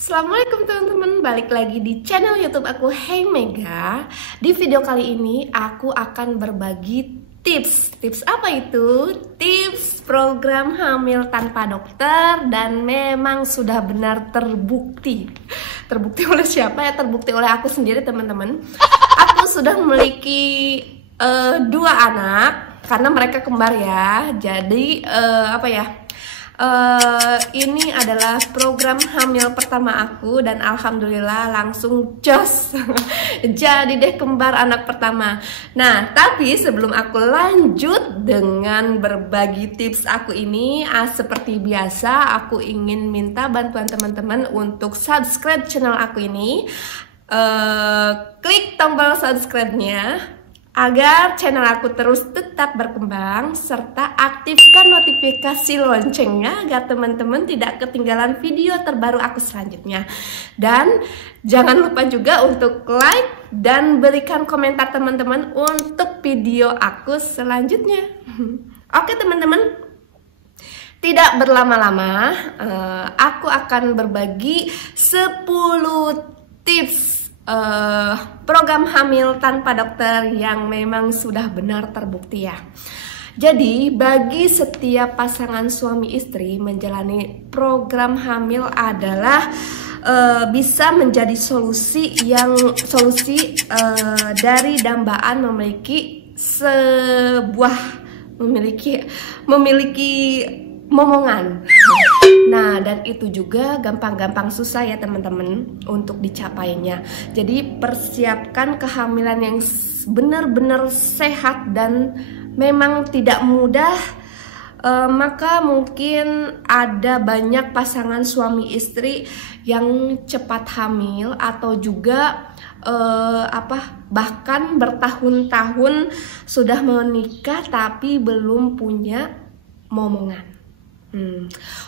Assalamualaikum teman-teman, balik lagi di channel YouTube aku Hey Mega. Di video kali ini aku akan berbagi tips. Tips apa itu? Tips program hamil tanpa dokter dan memang sudah benar terbukti. Terbukti oleh siapa ya? Terbukti oleh aku sendiri teman-teman. Aku sudah memiliki 2 anak karena mereka kembar ya. Jadi ini adalah program hamil pertama aku dan alhamdulillah langsung jos. Jadi deh kembar anak pertama. Nah, tapi sebelum aku lanjut dengan berbagi tips aku ini, seperti biasa aku ingin minta bantuan teman-teman untuk subscribe channel aku ini. Klik tombol subscribe-nya agar channel aku terus tetap berkembang, serta aktifkan notifikasi loncengnya agar teman-teman tidak ketinggalan video terbaru aku selanjutnya. Dan jangan lupa juga untuk like dan berikan komentar teman-teman untuk video aku selanjutnya. Oke teman-teman, tidak berlama-lama, aku akan berbagi 10 tips program hamil tanpa dokter yang memang sudah benar terbukti ya. Jadi bagi setiap pasangan suami istri, menjalani program hamil adalah bisa menjadi solusi dari dambaan memiliki momongan. Nah, dan itu juga gampang-gampang susah ya teman-teman untuk dicapainya. Jadi persiapkan kehamilan yang benar-benar sehat dan memang tidak mudah. Maka mungkin ada banyak pasangan suami istri yang cepat hamil atau juga bahkan bertahun-tahun sudah menikah tapi belum punya momongan.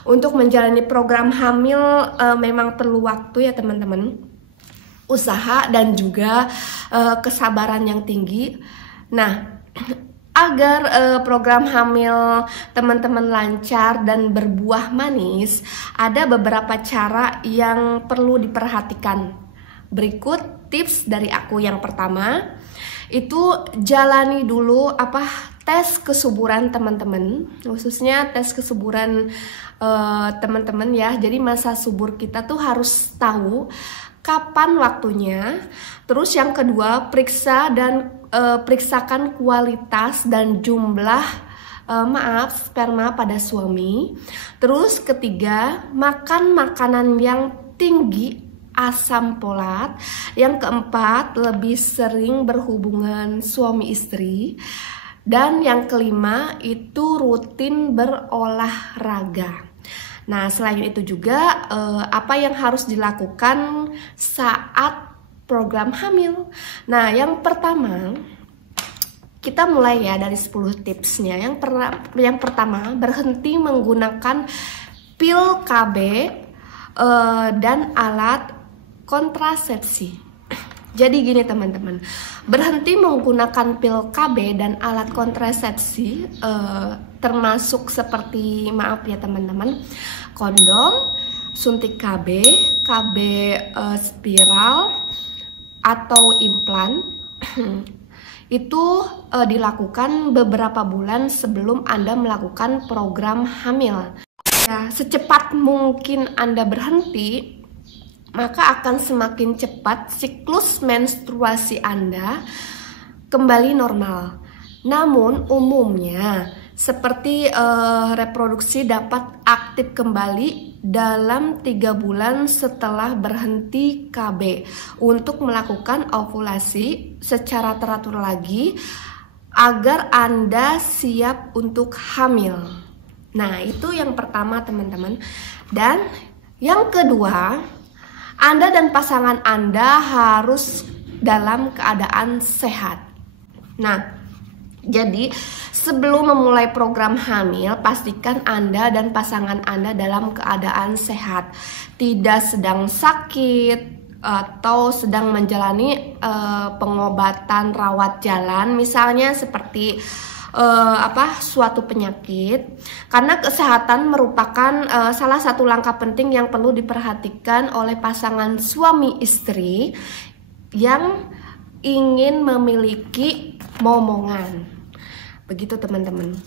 Untuk menjalani program hamil memang perlu waktu ya teman-teman, usaha dan juga kesabaran yang tinggi. Nah, agar program hamil teman-teman lancar dan berbuah manis, ada beberapa cara yang perlu diperhatikan. Berikut tips dari aku. Yang pertama, itu jalani dulu tes kesuburan teman-teman, khususnya tes kesuburan teman-teman ya. Jadi masa subur kita tuh harus tahu kapan waktunya. Terus yang kedua, periksakan kualitas dan jumlah sperma pada suami. Terus ketiga, makan makanan yang tinggi asam folat. Yang keempat, lebih sering berhubungan suami istri. Dan yang kelima itu rutin berolahraga. Nah, selain itu juga apa yang harus dilakukan saat program hamil. Nah, yang pertama kita mulai ya dari 10 tipsnya. Yang pertama, berhenti menggunakan pil KB dan alat kontrasepsi. Jadi gini teman-teman, berhenti menggunakan pil KB dan alat kontrasepsi termasuk seperti, maaf ya teman-teman, kondom, suntik KB spiral atau implan. Itu dilakukan beberapa bulan sebelum Anda melakukan program hamil. Ya, secepat mungkin Anda berhenti, maka akan semakin cepat siklus menstruasi Anda kembali normal. Namun umumnya seperti reproduksi dapat aktif kembali dalam 3 bulan setelah berhenti KB untuk melakukan ovulasi secara teratur lagi agar Anda siap untuk hamil. Nah, itu yang pertama teman-teman. Dan yang kedua, Anda dan pasangan Anda harus dalam keadaan sehat. Nah, jadi sebelum memulai program hamil, pastikan Anda dan pasangan Anda dalam keadaan sehat, tidak sedang sakit atau sedang menjalani pengobatan rawat jalan, misalnya seperti suatu penyakit, karena kesehatan merupakan salah satu langkah penting yang perlu diperhatikan oleh pasangan suami istri yang ingin memiliki momongan. Begitu teman-teman.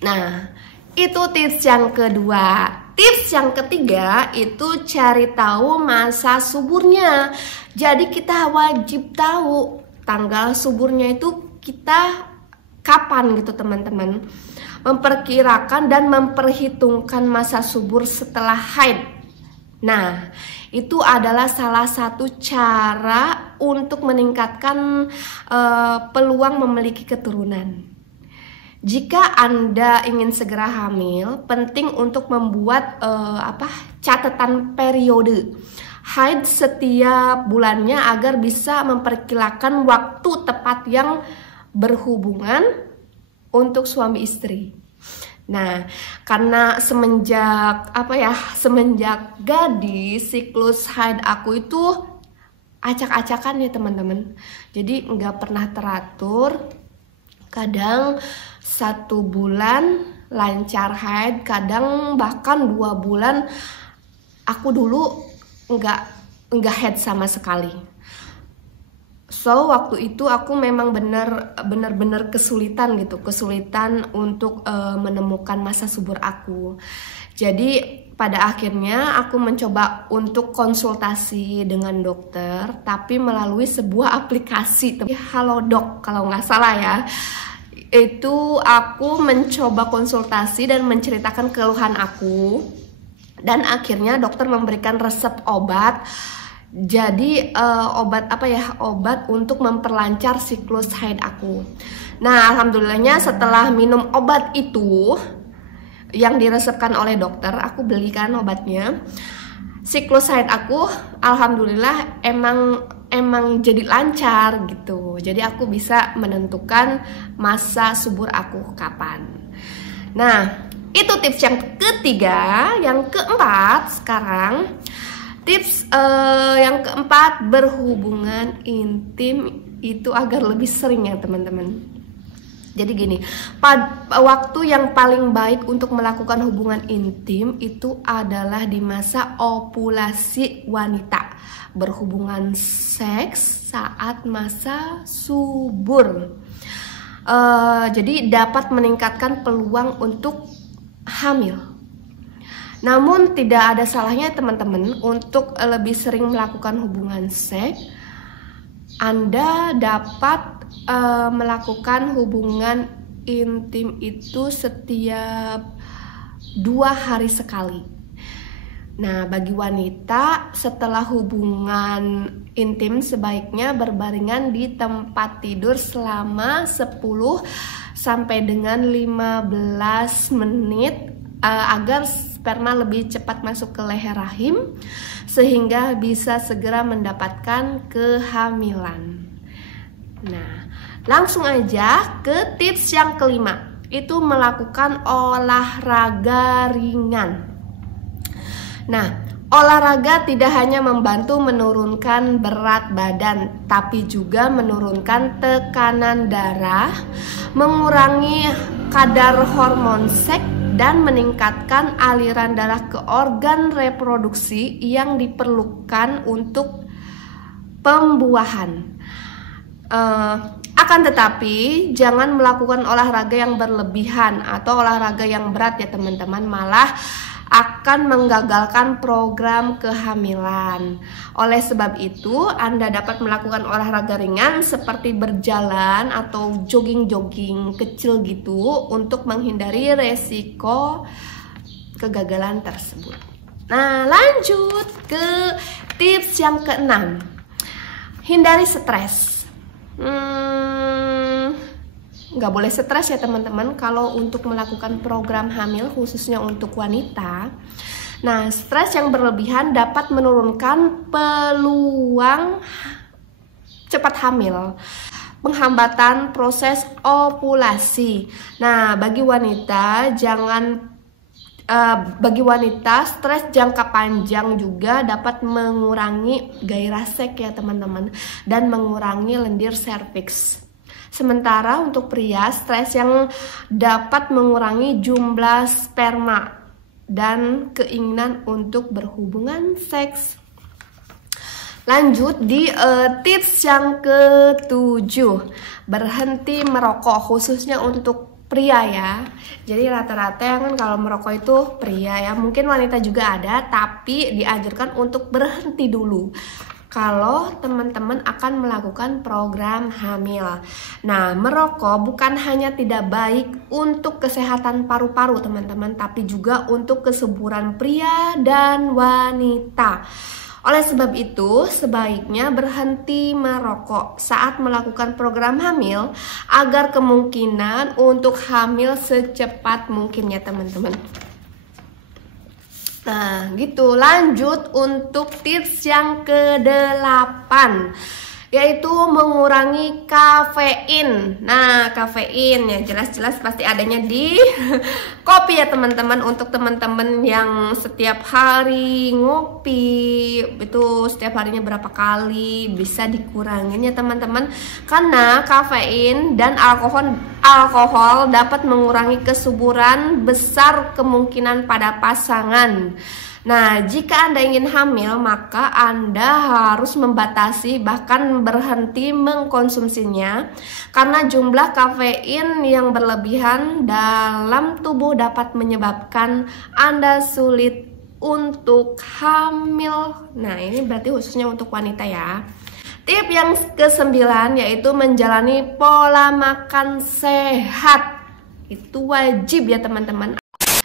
Nah, itu tips yang kedua. Tips yang ketiga itu cari tahu masa suburnya. Jadi kita wajib tahu tanggal suburnya itu kita kapan gitu teman-teman. Memperkirakan dan memperhitungkan masa subur setelah haid. Nah, itu adalah salah satu cara untuk meningkatkan peluang memiliki keturunan. Jika Anda ingin segera hamil, penting untuk membuat catatan periode haid setiap bulannya agar bisa memperkirakan waktu tepat yang berhubungan untuk suami istri. Nah, karena semenjak gadis siklus haid aku itu acak-acakan ya teman-teman. Jadi nggak pernah teratur. Kadang 1 bulan lancar haid, kadang bahkan 2 bulan aku dulu nggak haid sama sekali. So waktu itu aku memang benar-benar kesulitan untuk menemukan masa subur aku. Jadi pada akhirnya aku mencoba untuk konsultasi dengan dokter, tapi melalui sebuah aplikasi, Halodoc kalau nggak salah ya. Itu aku mencoba konsultasi dan menceritakan keluhan aku, dan akhirnya dokter memberikan resep obat. Jadi obat untuk memperlancar siklus haid aku. Nah, alhamdulillahnya setelah minum obat itu yang diresepkan oleh dokter, aku belikan obatnya. Siklus haid aku alhamdulillah emang jadi lancar gitu. Jadi aku bisa menentukan masa subur aku kapan. Nah, itu tips yang ketiga. Yang keempat sekarang, tips yang keempat, berhubungan intim itu agar lebih sering ya teman-teman. Jadi gini, waktu yang paling baik untuk melakukan hubungan intim itu adalah di masa ovulasi wanita. Berhubungan seks saat masa subur. Jadi dapat meningkatkan peluang untuk hamil. Namun tidak ada salahnya teman-teman untuk lebih sering melakukan hubungan seks. Anda dapat melakukan hubungan intim itu setiap 2 hari sekali. Nah, bagi wanita setelah hubungan intim sebaiknya berbaringan di tempat tidur selama 10 sampai dengan 15 menit agar sperma lebih cepat masuk ke leher rahim sehingga bisa segera mendapatkan kehamilan. Nah, langsung aja ke tips yang kelima, itu melakukan olahraga ringan. Nah, olahraga tidak hanya membantu menurunkan berat badan, tapi juga menurunkan tekanan darah, mengurangi kadar hormon seks, dan meningkatkan aliran darah ke organ reproduksi yang diperlukan untuk pembuahan. Akan tetapi jangan melakukan olahraga yang berlebihan atau olahraga yang berat ya teman-teman, malah akan menggagalkan program kehamilan. Oleh sebab itu, Anda dapat melakukan olahraga ringan seperti berjalan atau jogging-jogging kecil gitu untuk menghindari resiko kegagalan tersebut. Nah, lanjut ke tips yang keenam. Hindari stres. Nggak boleh stres ya teman-teman kalau untuk melakukan program hamil khususnya untuk wanita. Nah, stres yang berlebihan dapat menurunkan peluang cepat hamil, penghambatan proses ovulasi. Nah, bagi wanita stres jangka panjang juga dapat mengurangi gairah seks ya teman-teman, dan mengurangi lendir serviks. Sementara untuk pria, stres yang dapat mengurangi jumlah sperma dan keinginan untuk berhubungan seks. Lanjut di tips yang ke-7, berhenti merokok, khususnya untuk pria ya. Jadi rata-rata kan kalau merokok itu pria ya, mungkin wanita juga ada, tapi dianjurkan untuk berhenti dulu kalau teman-teman akan melakukan program hamil. Nah, merokok bukan hanya tidak baik untuk kesehatan paru-paru teman-teman, tapi juga untuk kesuburan pria dan wanita. Oleh sebab itu, sebaiknya berhenti merokok saat melakukan program hamil agar kemungkinan untuk hamil secepat mungkin ya teman-teman. Nah gitu, lanjut untuk tips yang ke-8, yaitu mengurangi kafein. Nah kafein ya jelas-jelas pasti adanya di kopi ya teman-teman. Untuk teman-teman yang setiap hari ngopi, itu setiap harinya berapa kali, bisa dikurangin ya teman-teman. Karena kafein dan alkohol dapat mengurangi kesuburan, besar kemungkinan pada pasangan. Nah, jika Anda ingin hamil, maka Anda harus membatasi bahkan berhenti mengkonsumsinya, karena jumlah kafein yang berlebihan dalam tubuh dapat menyebabkan Anda sulit untuk hamil. Nah, ini berarti khususnya untuk wanita ya. Tip yang ke-9 yaitu menjalani pola makan sehat. Itu wajib ya teman-teman.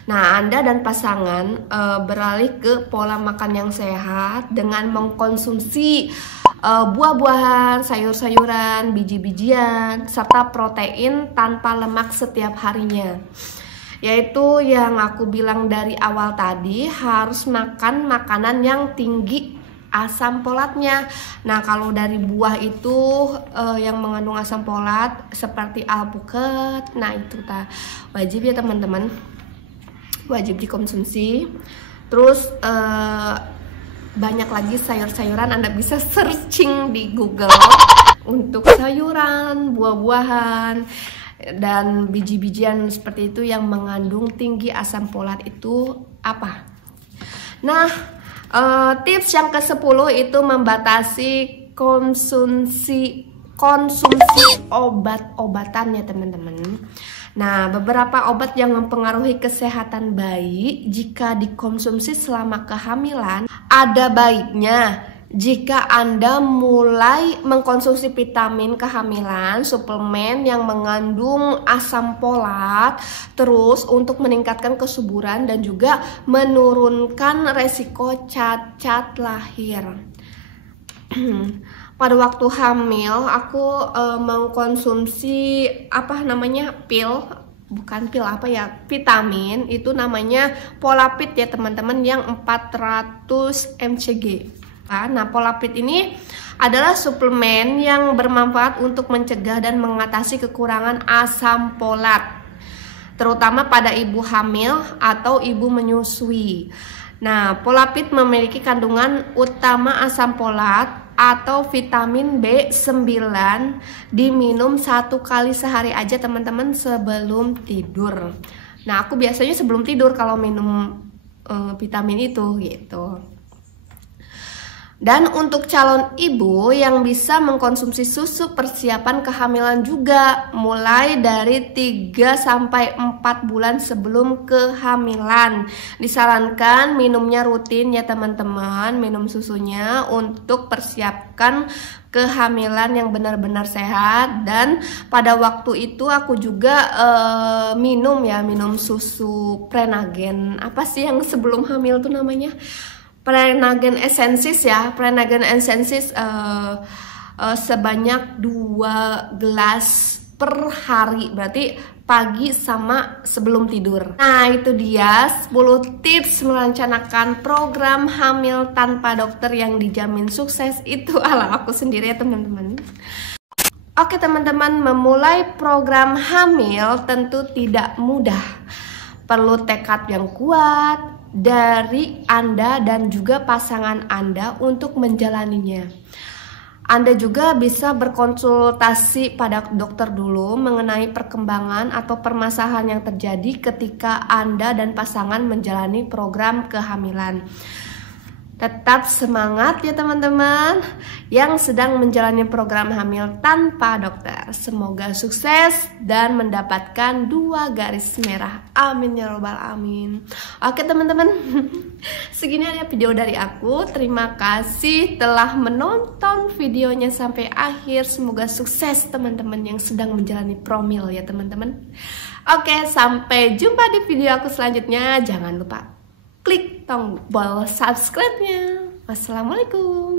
Nah, Anda dan pasangan beralih ke pola makan yang sehat dengan mengkonsumsi buah-buahan, sayur-sayuran, biji-bijian, serta protein tanpa lemak setiap harinya. Yaitu yang aku bilang dari awal tadi, harus makan makanan yang tinggi asam folatnya. Nah, kalau dari buah itu yang mengandung asam folat seperti alpukat, nah itu wajib ya teman-teman, wajib dikonsumsi. Terus banyak lagi sayur-sayuran, Anda bisa searching di Google untuk sayuran, buah-buahan, dan biji-bijian seperti itu yang mengandung tinggi asam folat itu apa. Nah, tips yang ke-10 itu membatasi konsumsi obat-obatan ya teman-teman. Nah, beberapa obat yang mempengaruhi kesehatan bayi jika dikonsumsi selama kehamilan, ada baiknya jika Anda mulai mengkonsumsi vitamin kehamilan, suplemen yang mengandung asam folat, terus untuk meningkatkan kesuburan dan juga menurunkan resiko cacat lahir. Pada waktu hamil aku mengkonsumsi vitamin itu namanya Polapid ya teman-teman, yang 400 mcg. Nah, Polapid ini adalah suplemen yang bermanfaat untuk mencegah dan mengatasi kekurangan asam folat, terutama pada ibu hamil atau ibu menyusui. Nah, Polapid memiliki kandungan utama asam folat atau vitamin B9, diminum 1 kali sehari aja teman-teman sebelum tidur. Nah, aku biasanya sebelum tidur kalau minum vitamin itu gitu. Dan untuk calon ibu yang bisa mengkonsumsi susu persiapan kehamilan juga mulai dari 3-4 bulan sebelum kehamilan. Disarankan minumnya rutin ya teman-teman, minum susunya untuk persiapkan kehamilan yang benar-benar sehat. Dan pada waktu itu aku juga minum susu Prenagen. Apa sih yang sebelum hamil tuh namanya? Prenagen Essensis ya, Prenagen Essensis sebanyak 2 gelas per hari, berarti pagi sama sebelum tidur. Nah, itu dia 10 tips merencanakan program hamil tanpa dokter yang dijamin sukses. Itu ala aku sendiri ya teman-teman. Oke teman-teman, memulai program hamil tentu tidak mudah. Perlu tekad yang kuat dari Anda dan juga pasangan Anda untuk menjalaninya. Anda juga bisa berkonsultasi pada dokter dulu mengenai perkembangan atau permasalahan yang terjadi ketika Anda dan pasangan menjalani program kehamilan. Tetap semangat ya teman-teman yang sedang menjalani program hamil tanpa dokter. Semoga sukses dan mendapatkan 2 garis merah. Amin ya robbal alamin. Oke teman-teman, segini aja video dari aku. Terima kasih telah menonton videonya sampai akhir. Semoga sukses teman-teman yang sedang menjalani promil ya teman-teman. Oke, sampai jumpa di video aku selanjutnya. Jangan lupa klik tombol subscribe-nya. Wassalamualaikum.